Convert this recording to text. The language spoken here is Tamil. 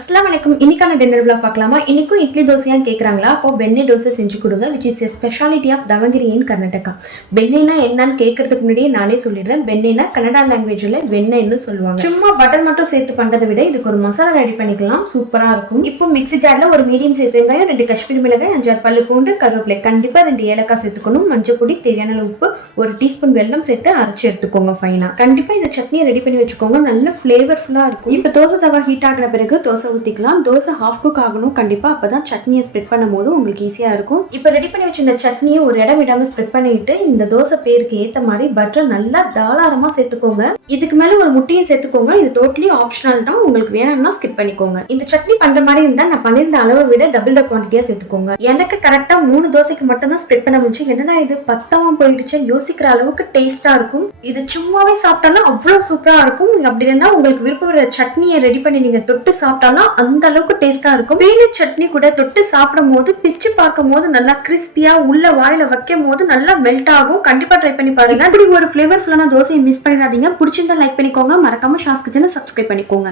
அஸ்ஸலாமு அலைக்கும். இன்னைக்கான டின்னர் vlog பார்க்கலாமா? இன்னைக்கும் இட்லி தோசையா கேக்குறாங்களா? அப்போ பெண்ணை தோசை செஞ்சு கொடுங்க, which is a speciality of Davangere in Karnataka. பெண்ணைனா என்னன்னு கேட்கறதுக்கு முன்னாடியே நானே சொல்லிடுறேன். பெண்ணைனா கன்னடா லாங்குவேஜ்ல வெண்ணெய்னு சொல்லுவாங்க. சும்மா பட்டர் மட்டும் சேர்த்து பண்றதை விட இதுக்கு ஒரு மசாலா ரெடி பண்ணிக்கலாம், சூப்பரா இருக்கும். இப்போ மிக்ஸி ஜார்ல ஒரு மீடியம் சைஸ் வெங்காயம், 2 காஷ்மீரி மிளகாய், 5-6 பல்லு பூண்டு, கருவேப்பிலை, கண்டிப்பா 2 ஏலக்காய் சேர்த்துக்கணும், மஞ்சள் பொடி, தேவையான உப்பு, 1 டீஸ்பூன் வெல்லம் சேர்த்து அரைச்சு எடுத்துக்கோங்க ஃபைனா. கண்டிப்பா இந்த சட்னியை ரெடி பண்ணி வச்சுக்கோங்க, நல்ல ஃபிளேவர்ஃபுல்லா இருக்கும். இப்போ தோசை தவா ஹீட் ஆகின பிறகு தோசை ஊற்றிக்கலாம். தோசை ஹாஃப் குக் ஆகணும் கண்டிப்பா, அப்பதான் சட்னியை ஸ்ப்ரெட் பண்ணும் போது உங்களுக்கு ஈஸியா இருக்கும். இப்போ ரெடி பண்ணி வச்சிருந்த சட்னியை ஒரு இடம் விடாம ஸ்ப்ரெட் பண்ணிட்டு இந்த தோசை பேருக்கு ஏத்த மாதிரி பட்டர் நல்லா தாராளமா சேர்த்துக்கோங்க. இதுக்கு மேல ஒரு முட்டையும் சேர்த்துக்கோங்க. இது டோட்டலி ஆப்ஷனல் தான், உங்களுக்கு வேணும்னா ஸ்கிப் பண்ணிக்கோங்க. இந்த சட்னி பண்ற மாதிரி இருந்தா நான் பண்ணிருந்த அளவை விட டபுள் த குவான்டிட்டியா சேர்த்துக்கோங்க. எனக்கு கரெக்டா 3 தோசைக்கு மட்டும் தான் ஸ்ப்ரெட் பண்ண முடிச்சு. என்னடா இது பத்தாம போயிடுச்சு யோசிக்கிற அளவுக்கு டேஸ்டா இருக்கும். இது சும்மாவே சாப்பிட்டாலும் அவ்வளவு சூப்பரா இருக்கும். அப்படி இல்லைன்னா உங்களுக்கு விருப்பப்படுற சட்னியை ரெடி பண்ணி நீங்க தொட்டு சாப்பிட்டாலும் அந்த அளவுக்கு டேஸ்டா இருக்கும். பீனட் சட்னி கூட தொட்டு சாப்பிடும் போது பிச்சு பார்க்கும் போது நல்லா கிறிஸ்பியா உள்ள வாயில வைக்கும் போது நல்லா மெல்ட் ஆகும். கண்டிப்பா ட்ரை பண்ணி பாருங்க. இப்படி ஒரு ஃபிளேவர்ஃபுல்லான தோசையை மிஸ் பண்ணிடாதீங்க. பிடிச்சிருந்தா லைக் பண்ணிக்கோங்க, மறக்காம ஷாஸ் கிச்சனை சப்ஸ்கிரைப் பண்ணிக்கோங்க.